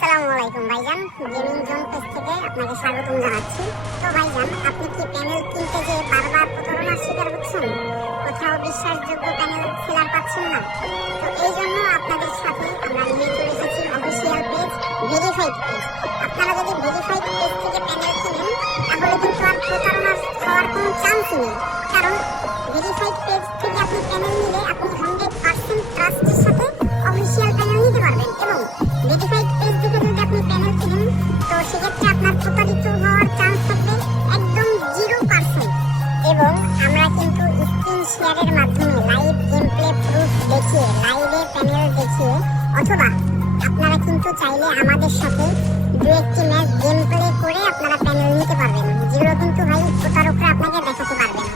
আসসালামু আলাইকুম ভাইজান, গেমিং জোন পেজ থেকে আপনাকে স্বাগতম জানাচ্ছি। তো ভাইজান, আপনি কি প্যানেল কিনতে যে বারবার প্রতারণার শিকার হচ্ছেন, কোথাও বিশ্বাসযোগ্য প্যানেল সেলার পাচ্ছেন না? তো এই জন্য আপনাদের সাথে আমরা নিয়ে চলে এসেছি অফিসিয়াল পেজ, ভেরিফাইড পেজ। আপনারা যদি ভেরিফাইড পেজ থেকে প্যানেল কিনেন তাহলে কিন্তু আর প্রতারণা হওয়ার কোনো চান্সই নেই, কারণ ভেরিফাইড পেজ থেকে আপনি প্যানেল নিলে আপনি 100% ট্রাস্টের সাথে অফিসিয়াল প্যানেল নিতে পারবেন। এবং ভেরিফাইড পেজ থেকে যদি আপনি প্যানেল কিনেন তো সেক্ষেত্রে আপনার প্রতারিত হওয়ার চান্স থাকবে একদম 0%। এবং আমরা কিন্তু স্ক্রিন শেয়ারের মাধ্যমে লাইভ গেম প্লে প্রুফ দেখিয়ে, লাইভে প্যানেল দেখিয়ে, অথবা আপনারা কিন্তু চাইলে আমাদের সাথে দু একটি ম্যাচ গেম প্লে করে আপনারা প্যানেল নিতে পারবেন, যেগুলো কিন্তু ভাই প্রতারকরা আপনাকে দেখাতে পারবে না।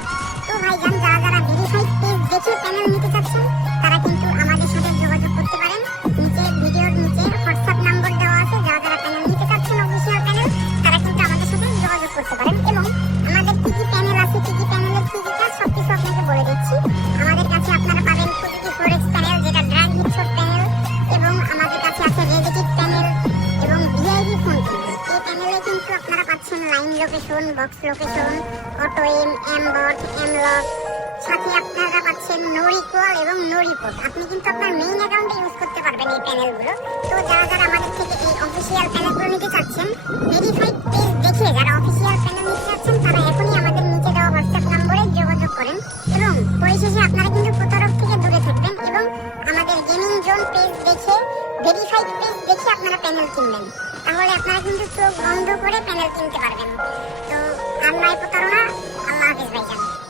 তো ভাইজান, যারা যারা ভেরিফাইড পেজ দেখে প্যানেল নিতে চাচ্ছেন তারা কিন্তু আমাদের সাথে যোগাযোগ করতে পারেন। নিচে ভিডিওর নিচে হোয়াটসঅ্যাপ নাম্বার দেওয়া আছে। যারা যারা প্যানেল নিতে চাচ্ছেন অফিসিয়াল প্যানেল, তারা কিন্তু আমাদের সাথে যোগাযোগ করতে পারেন। এবং আমাদের কি কি প্যানেল আছে, কি কি প্যানেলের কি কি কাজ, সবকিছু আপনাকে বলে দিচ্ছি। আমাদের কাছে আপনারা পাবেন প্রতিটি ফরেক্স প্যানেল, যেটা ড্রাগ হিটশট প্যানেল, এবং আমাদের কাছে আছে রেজেটিভ প্যানেল এবং ভিআইপি ফোন প্যানেল। এই প্যানেলে কিন্তু আপনারা পাচ্ছেন line location, box location, auto aim, এম বট, এম লক, সাথে আপনারা পাচ্ছেন নো রিকল এবং নো রিপোর্ট। আপনি কিন্তু আপনার মেইন অ্যাকাউন্টে ইউজ করতে পারবেন এই প্যানেলগুলো। তো যারা যারা আমাদের থেকে এই অফিসিয়াল প্যানেলগুলো নিতে চাচ্ছেন, ভেরিফাইড পেজ দেখে যারা অফিসিয়াল প্যানেল নিতে চাচ্ছেন, তারা এখনই আমাদের নিচে দেওয়া হোয়াটসঅ্যাপ নম্বরে যোগাযোগ করেন। এবং পরিশেষে আপনারা কিন্তু প্রতারক থেকে দূরে থাকবেন এবং আমাদের গেমিং জোন পেজ দেখে, ভেরিফাইড পেজ দেখে আপনারা প্যানেল কিনবেন। তাহলে আপনারা কিন্তু চোখ বন্ধ করে প্যানেল কিনতে পারবেন। তো আর নাই প্রতারণা। আল্লাহ হাফেজ ভাইজান।